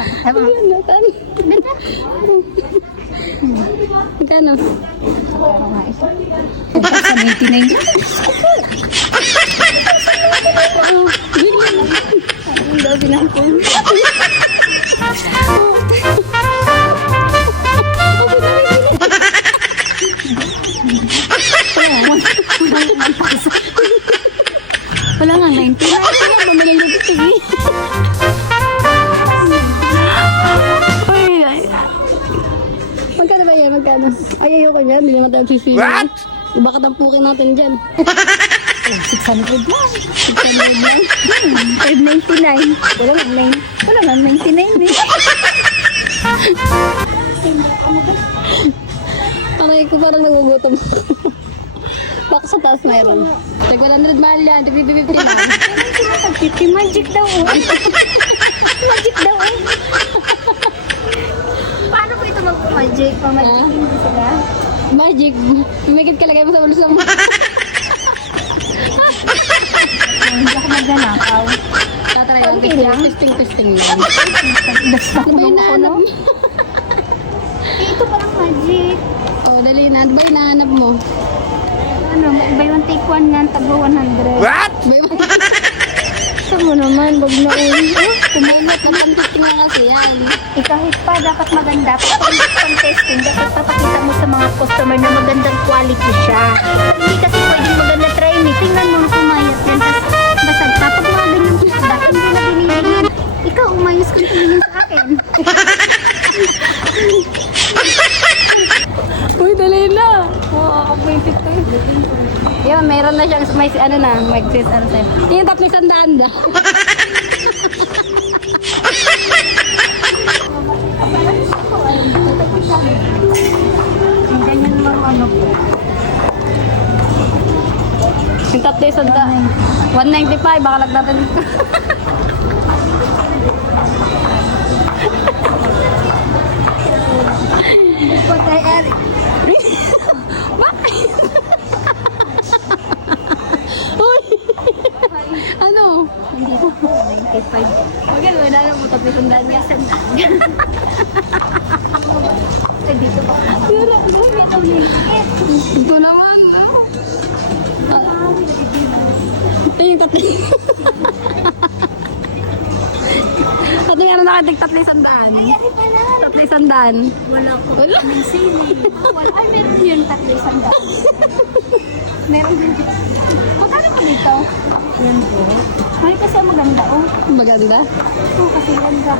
Ayan, natan. Magkano? Parang nga ito. Sa 99 lang. Ang dami na ako. Wala nga 99. Bumili ng sige. Magkano ba yan? Magkano? Ay, ayoko yan. Hindi naman tayo sisili. What? Iba katampukin natin dyan. 600 lang. 600 lang. 599. Wala nga 99 eh. Aray ko parang nangugutom. Baka sa taas mayroon. Tag 100 mahal yan. Tag 50 lang. 50 magic daw oh. Magic daw oh. Paano po ito mag-magic? Pamagic din sila? Magic. Tumikit ka lagay mo sa ulo mo. Hindi ako magnanakaw. Tatry lang. Okay lang. Testing lang. Basta Ano ba yung ko no? nahanap? Ito palang magic. Oh, dali na. Ano ba yung nahanap mo? Ano, buy one take one nga, tagwa 100. What? Saan mo naman, wag na ulit. Kumanot. Napantisting nga kasi yan. Kahit pa dapat maganda, pang testing, dapat papakita mo sa mga customer na magandang quality siya. Hindi kasi pwedeng maganda try me. Tingnan mo, sumayat yan. Tapos basag pa. Pag mga ganyan isda, hindi na binibigyan. Ikaw, umayos kang tumingin sa akin. Uy, dali na. Oo, basic to yun. Yun, meron na siyang may ano na, may sis ano sa'yo. Yung 300 da. Yung ganyan mo, ano po. Yung 300 da. 195, baka lang natin. Patay, Eric. Uy! Ano? Hindi po, 95. Maganda, wala na mo 300 nga. Ay, dito pa. Pero, ito naman. Ito yung 300. Ito yung ano nakatig 300. Ay, ari pala. 300. Wala po. Wala. May sili. Wala. Ay, meron yun. 300. Meron din. Magkano po dito? Yan po. Ay, kasi maganda oh. Maganda. Oo, kasi ganda.